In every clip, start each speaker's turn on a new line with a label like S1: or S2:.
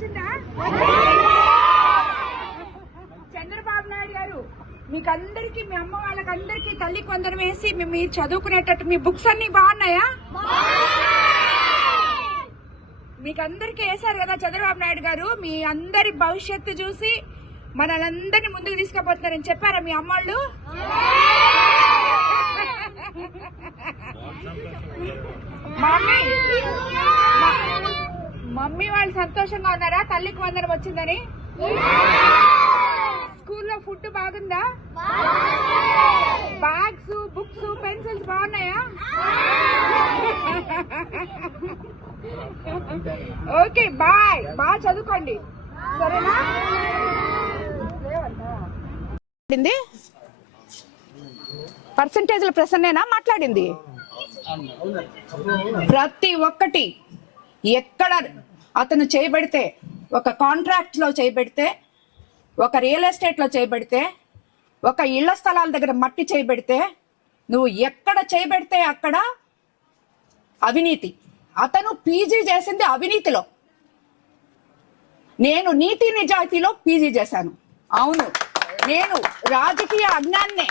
S1: వచ్చిందా? చంద్రబాబు నాయుడు గారు మీకు అందరికి మీ అమ్మ వాళ్ళకి అందరికి తల్లి కొందరు వేసి మీరు చదువుకునేటట్టు మీ బుక్స్ అన్ని బాగున్నాయా? మీకు అందరికి వేశారు కదా చంద్రబాబు నాయుడు గారు మీ అందరి భవిష్యత్తు చూసి మనలందరినీ ముందుకు తీసుకుపోతున్నారని చెప్పారా మీ అమ్మోళ్ళు? మమ్మీ మ- మమ్మీ వాళ్ళు సంతోషంగా ఉన్నారా? తల్లికి వందనం వచ్చిందని? స్కూల్లో ఫుడ్ బాగుందా? బ్యాగ్స్ బుక్స్ పెన్సిల్స్ బాగున్నాయా? Okay bye. బాగా చదువుకోండి. సరేనా? మాట్లాడింది? పర్సంటేజ్ల ప్రసన్నేనా? మాట్లాడింది? ప్రతి ఒక్కటి ఎక్కడ అతను చేయబడితే ఒక కాంట్రాక్ట్లో చేయబెడితే చేయబడితే ఒక రియల్ ఎస్టేట్లో చేయబడితే ఒక ఇళ్ళ స్థలాల దగ్గర మట్టి చేయబడితే నువ్వు ఎక్కడ చేయబడితే అక్కడ అవినీతి. అతను పీజీ చేసింది అవినీతిలో. నేను నీతి నిజాయితీలో పీజీ చేశాను. అవును. నేను రాజకీయ అజ్ఞాన్నే.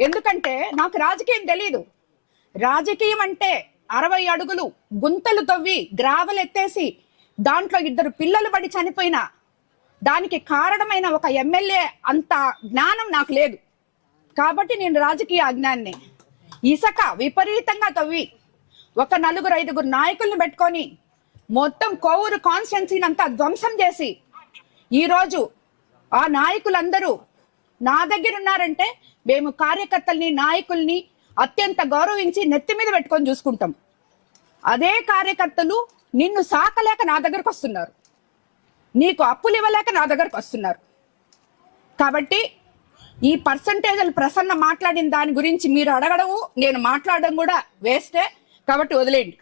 S1: ఎందుకంటే నాకు రాజకీయం తెలీదు. రాజకీయం అంటే అరవై అడుగులు గుంతలు తవ్వి గ్రావెల్ ఎత్తేసి దాంట్లో ఇద్దరు పిల్లలు పడి చనిపోయిన దానికి కారణమైన ఒక ఎమ్మెల్యే అంత జ్ఞానం నాకు లేదు. కాబట్టి నేను రాజకీయ అజ్ఞాన్ని. ఇసక విపరీతంగా తవ్వి ఒక నలుగురు ఐదుగురు నాయకుల్ని పెట్టుకొని మొత్తం కోవూరు కాన్స్టిట్యున్సీని అంతా ధ్వంసం చేసి ఈరోజు ఆ నాయకులందరూ నా దగ్గర ఉన్నారంటే మేము కార్యకర్తల్ని నాయకుల్ని అత్యంత గౌరవించి నెత్తి మీద పెట్టుకొని చూసుకుంటాం. అదే కార్యకర్తలు నిన్ను సాకలేక నా దగ్గరకు వస్తున్నారు. నీకు అప్పులు ఇవ్వలేక నా దగ్గరకు వస్తున్నారు. కాబట్టి ఈ పర్సంటేజ్లు ప్రసన్న మాట్లాడిన దాని గురించి మీరు అడగడము నేను మాట్లాడడం కూడా వేస్టే కాబట్టి వదిలేయండి.